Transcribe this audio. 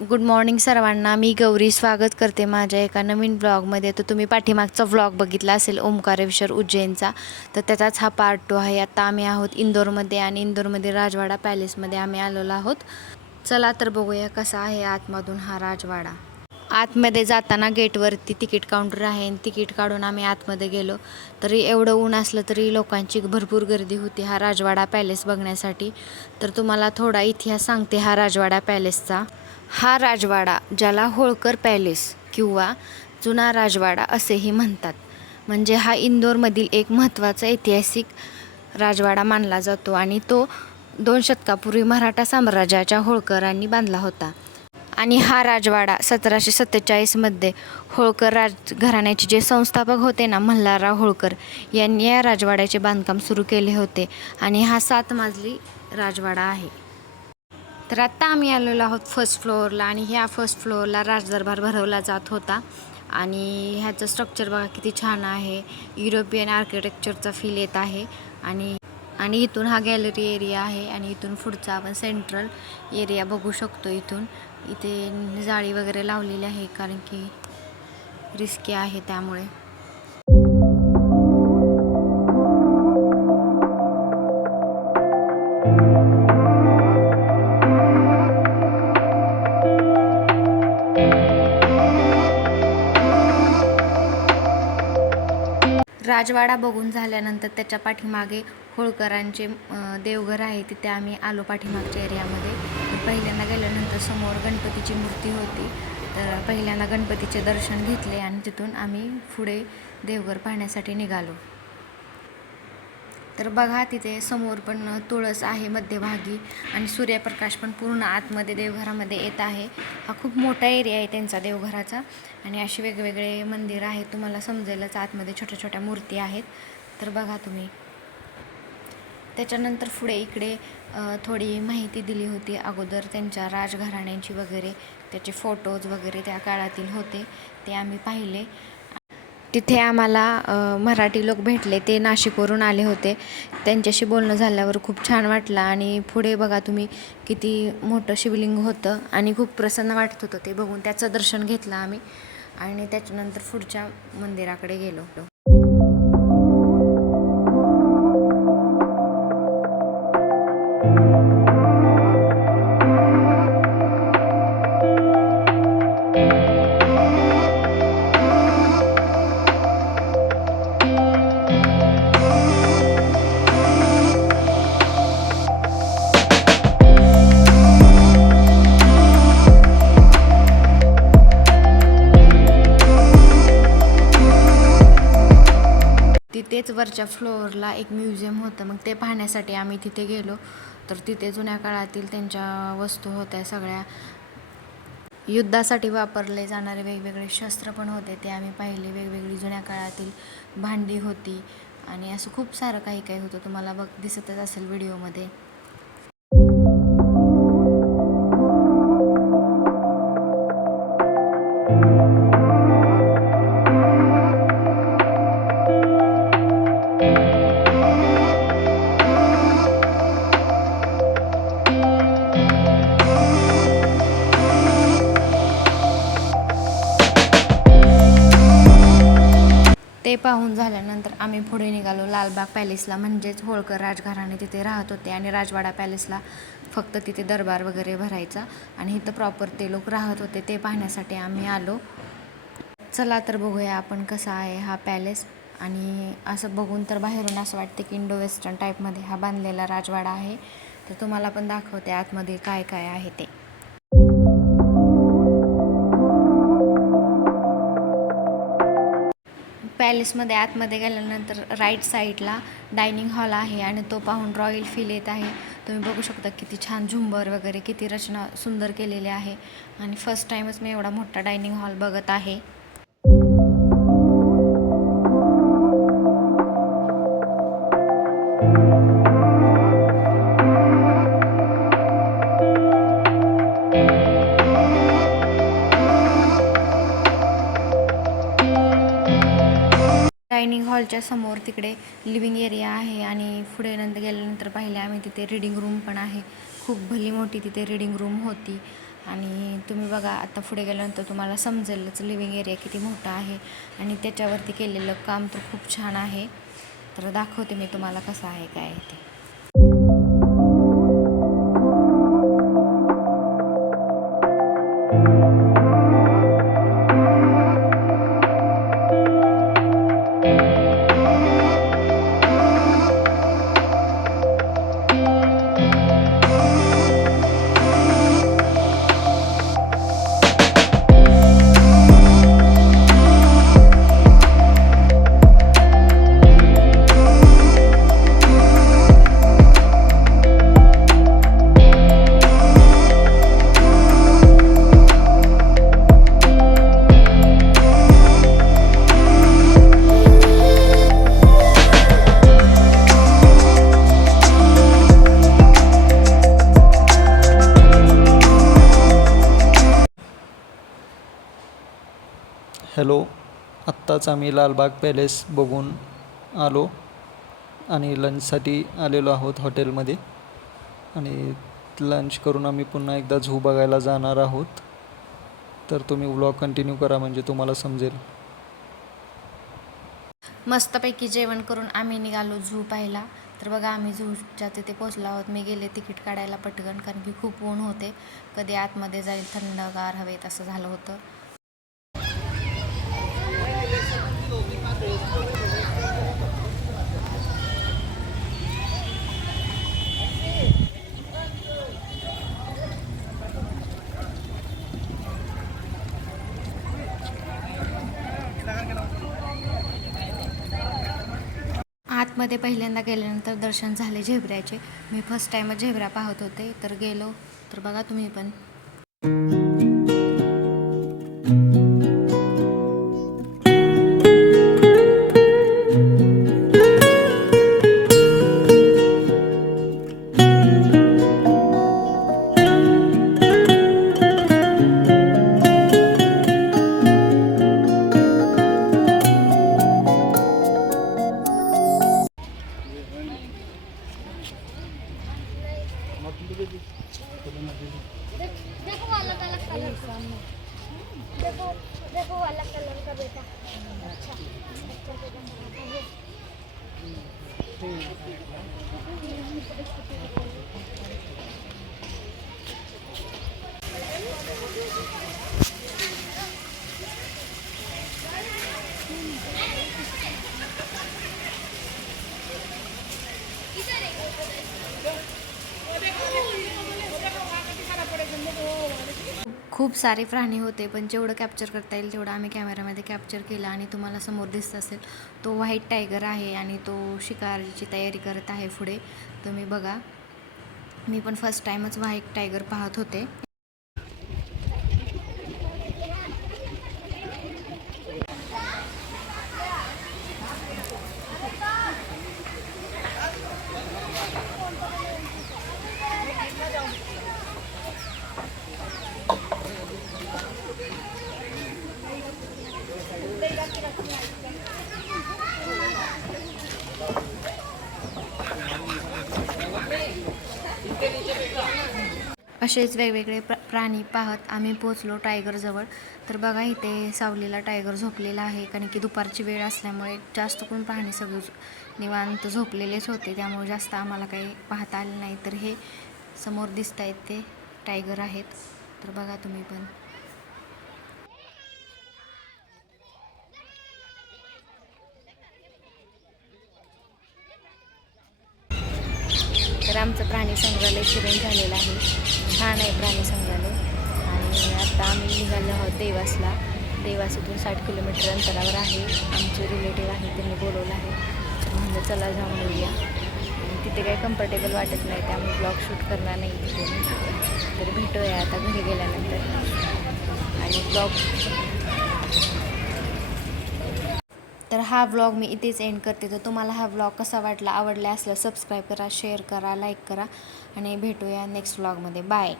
Good morning सर्वांना. मी गौरी स्वागत करते माझ्या एका नवीन ब्लॉगमध्ये. तर तुम्ही पाठीमागचा व्लॉग बघितला असेल ओंकारेश्वर उज्जैनचा, तर त्याचाच हा पार्ट 2 आहे. आता आम्ही आहोत इंदोरमध्ये आणि इंदोरमध्ये राजवाडा पॅलेसमध्ये आम्ही आलेलो आहोत. चला तर बघूया कसा आहे आतमधून हा राजवाडा. आतमध्ये जाताना गेटवरती तिकीट काउंटर आहे आणि तिकीट काढून आम्ही आतमध्ये गेलो. तरी एवढं ऊन असलं तरी लोकांची भरपूर गर्दी होती हा राजवाडा पॅलेस बघण्यासाठी. तर तुम्हाला थोडा इतिहास सांगते हा राजवाडा पॅलेसचा. हा राजवाडा, ज्याला होळकर पॅलेस किंवा जुना राजवाडा असेही म्हणतात, म्हणजे हा इंदोरमधील एक महत्त्वाचा ऐतिहासिक राजवाडा मानला जातो आणि तो 2 शतकापूर्वी मराठा साम्राज्याच्या होळकरांनी बांधला होता. आणि हा राजवाडा 1747मध्ये होळकर घराण्याचे जे संस्थापक होते ना, मल्हारराव होळकर यांनी या राजवाड्याचे बांधकाम सुरू केले होते आणि हा 7 मजली राजवाडा आहे. तर आत्ता आम्ही आलेलो आहोत फर्स्ट फ्लोअरला आणि ह्या फर्स्ट फ्लोअरला राजदरबार भरवला जात होता. आणि ह्याचं स्ट्रक्चर बघा किती छान आहे. युरोपियन आर्किटेक्चरचा फील येत आहे. आणि आणि इथून हा गॅलरी एरिया आहे आणि इथून पुढचा आपण सेंट्रल एरिया बघू शकतो. इथे जाळी वगैरे लावलेली आहे कारण की रिस्की आहे त्यामुळे. राजवाडा बघून झाल्यानंतर त्याच्या पाठीमागे होळकरांचे देवघर आहे. तिथे आम्ही आलो पाठीमागच्या एरियामध्ये. पहिल्यांदा गेल्यानंतर समोर गणपतीची मूर्ती होती. तर पहिल्यांदा गणपतीचे दर्शन घेतले आणि तिथून आम्ही पुढे देवघर पाहण्यासाठी निघालो. तर बघा तिथे समोर पण तुळस आहे मध्यभागी आणि सूर्यप्रकाश पण पूर्ण आतमध्ये देवघरामध्ये येत आहे. हा खूप मोठा एरिया आहे त्यांचा देवघराचा आणि असे वेगवेगळे मंदिर आहेत. तुम्हाला समजेलच, आतमध्ये छोट्या छोट्या मूर्ती आहेत. तर बघा तुम्ही. त्याच्यानंतर पुढे इकडे थोडी माहिती दिली होती अगोदर त्यांच्या राजघराण्यांची वगैरे, त्याचे फोटोज वगैरे त्या काळातील होते ते आम्ही पाहिले. तिथे आम्हाला मराठी लोक भेटले, ते नाशिकवरून आले होते. त्यांच्याशी बोलणं झाल्यावर खूप छान वाटलं. आणि पुढे बघा तुम्ही किती मोठं शिवलिंग होतं आणि खूप प्रसन्न वाटत होतं ते बघून. त्याचं दर्शन घेतलं आम्ही आणि त्याच्यानंतर पुढच्या मंदिराकडे गेलो. तिथेच वरच्या फ्लोअरला एक म्युझियम होतं, मग ते पाहण्यासाठी आम्ही तिथे गेलो. तर तिथे जुन्या काळातील त्यांच्या वस्तू होत्या सगळ्या. युद्धासाठी वापरले जाणारे वेगवेगळे शस्त्र पण होते, ते आम्ही पाहिले. वेगवेगळी जुन्या काळातील भांडी होती आणि असं खूप सारं काही काही होतं. तुम्हाला दिसतच असेल व्हिडिओमध्ये. ते पाहून झाल्यानंतर आम्ही पुढे निघालो लालबाग पॅलेसला, म्हणजेच होळकर राजघराणे तिथे राहत होते. आणि राजवाडा पॅलेसला फक्त तिथे दरबार वगैरे भरायचा आणि इथं प्रॉपर ते लोक राहत होते, ते पाहण्यासाठी आम्ही आलो. चला तर बघूया आपण कसा आहे हा पॅलेस. आणि असं बघून तर बाहेरून असं वाटतं की इंडो वेस्टर्न टाईपमध्ये हा बांधलेला राजवाडा आहे. तर तुम्हाला पण दाखवते आतमध्ये काय काय आहे ते. पॅलेसमध्ये आतमध्ये गेल्यानंतर राईट साईडला डायनिंग हॉल आहे आणि तो पाहून रॉयल फील येत आहे. तुम्ही बघू शकता किती छान झुंबर वगैरे, किती रचना सुंदर केलेली आहे. आणि फर्स्ट टाईमच मी एवढा मोठा डायनिंग हॉल बघत आहे. डायनिंग हॉलच्या समोर तिकडे लिव्हिंग एरिया आहे आणि पुढे नंतर गेल्यानंतर पाहिले आम्ही तिथे रीडिंग रूम पण आहे. खूप भली मोठी तिथे रीडिंग रूम होती. आणि तुम्ही बघा आता पुढे गेल्यानंतर तुम्हाला समजेलच लिव्हिंग एरिया किती मोठा आहे आणि त्याच्यावरती केलेलं काम तर खूप छान आहे. तर दाखवते मी तुम्हाला कसं आहे काय आहे ते. हॅलो, आत्ताच आम्ही लालबाग पॅलेस बघून आलो आणि लंचसाठी आलेलो आहोत हॉटेलमध्ये आणि लंच करून आम्ही पुन्हा एकदा झू बघायला जाणार आहोत. तर तुम्ही व्लॉग कंटिन्यू करा म्हणजे तुम्हाला समजेल. मस्तपैकी जेवण करून आम्ही निघालो झू पाहायला. तर बघा आम्ही झूच्या तिथे पोचलो आहोत. मी गेले तिकीट काढायला पटकन, कारण की खूप ऊन होते. कधी आतमध्ये जाईल थंडगार हवेत असं झालं होतं. आतमध्ये पहिल्यांदा गेल्यानंतर दर्शन झाले झेब्र्याचे. मी फर्स्ट टाईमच झेब्रा पाहत होते, तर गेलो. तर बघा तुम्ही पण. देखो अलग अलग कलर का देखो देखो अलग कलर का बेटा अच्छा खूप सारे प्राणी होते, पण जेवढं कॅप्चर करता येईल तेवढं आम्ही कॅमेऱ्यामध्ये कॅप्चर केलं. आणि तुम्हाला समोर दिसत असेल तो व्हाईट टायगर आहे आणि तो शिकारीची तयारी करत आहे पुढे. तुम्ही बघा, मी पण फर्स्ट टाईमच व्हाईट टायगर पाहत होते. असेच वेगवेगळे प्राणी पाहत आम्ही पोचलो टायगरजवळ. तर बघा इथे सावलीला टायगर झोपलेला आहे, कारण की दुपारची वेळ असल्यामुळे जास्त करून प्राणी सगळे निवांत झोपलेलेच होते, त्यामुळे जास्त आम्हाला काही पाहता आले नाही. तर हे समोर दिसत आहेत ते टायगर आहेत. तर बघा तुम्ही पण. तर आमचं प्राणी संग्रहालय फिरून झालेलं आहे. छान आहे प्राणी संग्रहालय. आणि आता आम्ही निघालो आहोत देवासला. देवास इथून 60 किलोमीटर अंतरावर आहे. आमचे रिलेटिव्ह आहे, त्यांनी बोलवलं आहे. म्हणलं चला जाऊन येऊया. तिथे काही कम्फर्टेबल वाटत नाही, त्यामुळे ब्लॉग शूट करणार नाही तिथे मी. तर भेटूया आता घरी गेल्यानंतर. आणि तर हा व्लॉग मी इथेच एंड करते. तर तुम्हाला हा व्लॉग कसा वाटला, आवडला असला सबस्क्राईब करा, शेअर करा, लाईक करा आणि भेटूया नेक्स्ट व्लॉगमध्ये. बाय.